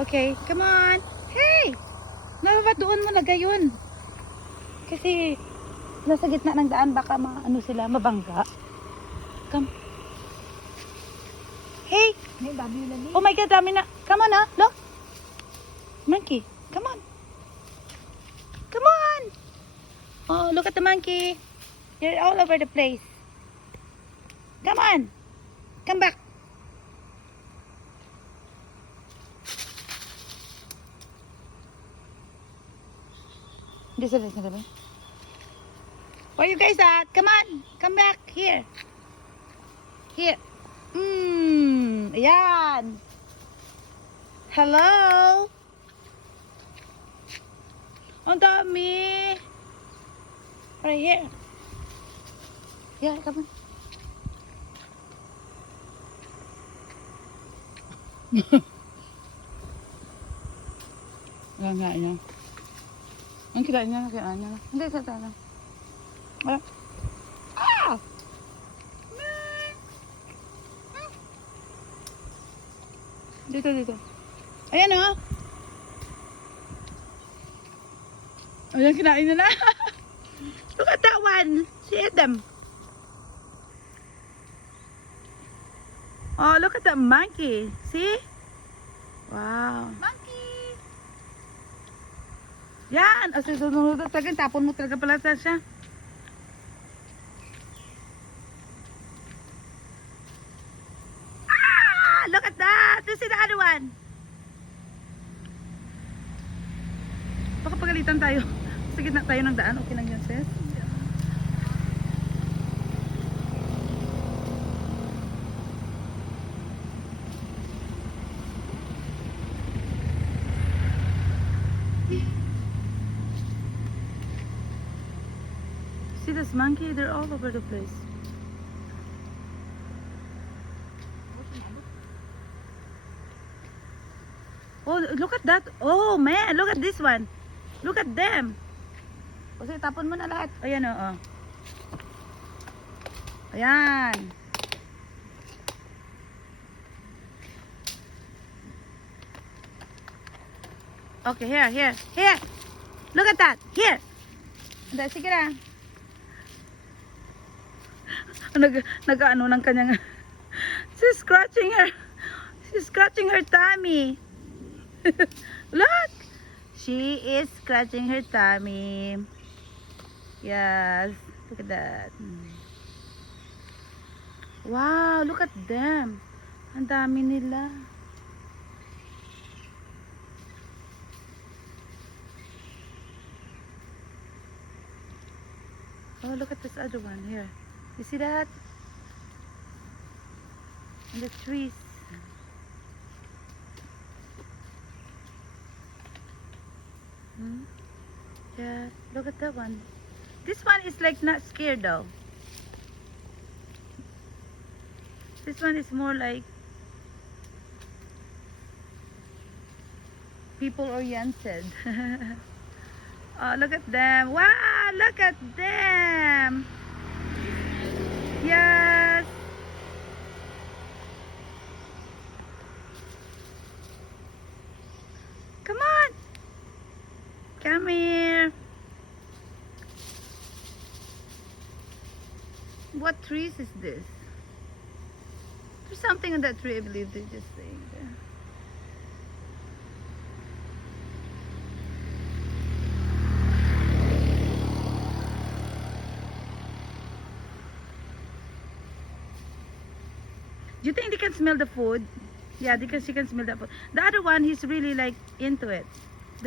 Okay, come on. Hey! Ba't doon mo lagay yun? Kasi nasa gitna ng daan, baka sila, mabangga. Come. Hey! May dami na ni. Oh my God, dami na. Come on, look. Monkey, come on. Come on. Oh, look at the monkey. You're all over the place. Come on. Come back. Where you guys at? Come on. Come back here. Here. Ayan. Hello. Ang dami. Right here. Yeah, come on. Wala nga niya. Ang kila niya, Hindi, sa tala. Ah! Dito. Ayan o. Ayan, kinain na na. Look at that one. She ate them. Oh, look at that monkey. See? Wow. Monkey! Yan. O, talagang tapon mo talaga pala siya. Ah! Look at that. This is the other one. Baka pagalitan tayo. Sa gitna tayo ng daan. Okay lang yun, sis? See this monkey? They're all over the place. Oh, look at that. Oh, man. Look at this one. Look at them. O, sige, tapon mo na lahat. Ayan, oh. Ayan. Okay, here. Look at that. Here. Sige na. Nag-ano ng kanyang She's scratching her tummy. Look, she is scratching her tummy. Yes, look at that. Wow, look at them. Ang dami nila. Oh, look at this other one here. You see that? And the trees. Yeah, look at that one. This one is like not scared though. This one is more like people oriented. Oh, look at them. Wow, look at them. Yes. Come on. Come here. What trees is this? There's something on that tree, I believe they just saying there. Do you think they can smell the food? Yeah, because she can smell the food. The other one, he's really like into it.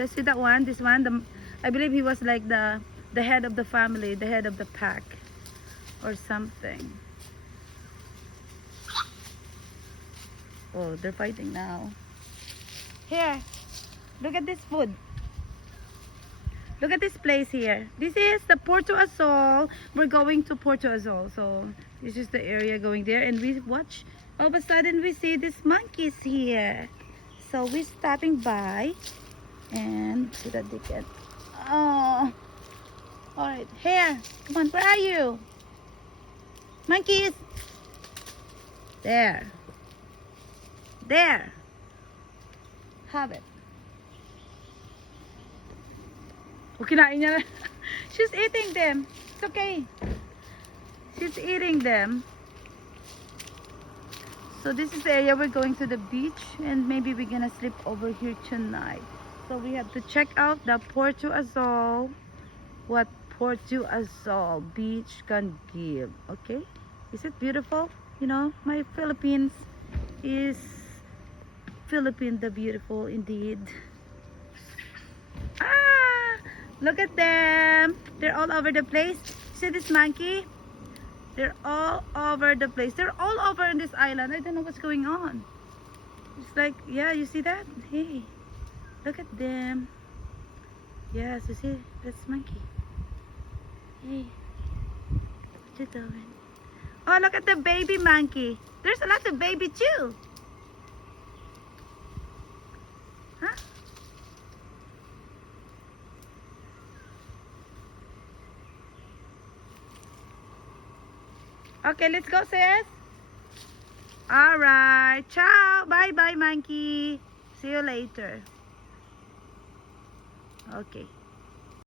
See that one? This one, I believe he was like the head of the family, the head of the pack, or something. Oh, they're fighting now. Here, look at this food. Look at this place here. This is the Porto Azul. We're going to Porto Azul. So this is the area going there, and we watch. All of a sudden, we see these monkeys here. So we're stopping by, and so that they can. Oh, all right. Here, come on. Where are you? Monkeys. There. Have it. O, kinain niya na. She's eating them. It's okay. She's eating them. So this is the area we're going to the beach, and maybe we're gonna sleep over here tonight. So we have to check out the Puerto Azul, what Puerto Azul beach can give. Okay, is it beautiful? You know, my Philippines is Philippine the beautiful indeed. Ah, look at them. They're all over the place. See this monkey? They're all over the place. They're all over in this island. I don't know what's going on. It's like, yeah, you see that? Hey, look at them. Yes, you see? That's monkey. Hey, what you doing? Oh, look at the baby monkey. There's a lot of baby too. Huh? Okay, let's go, sis. Alright. Ciao. Bye-bye, monkey. See you later. Okay.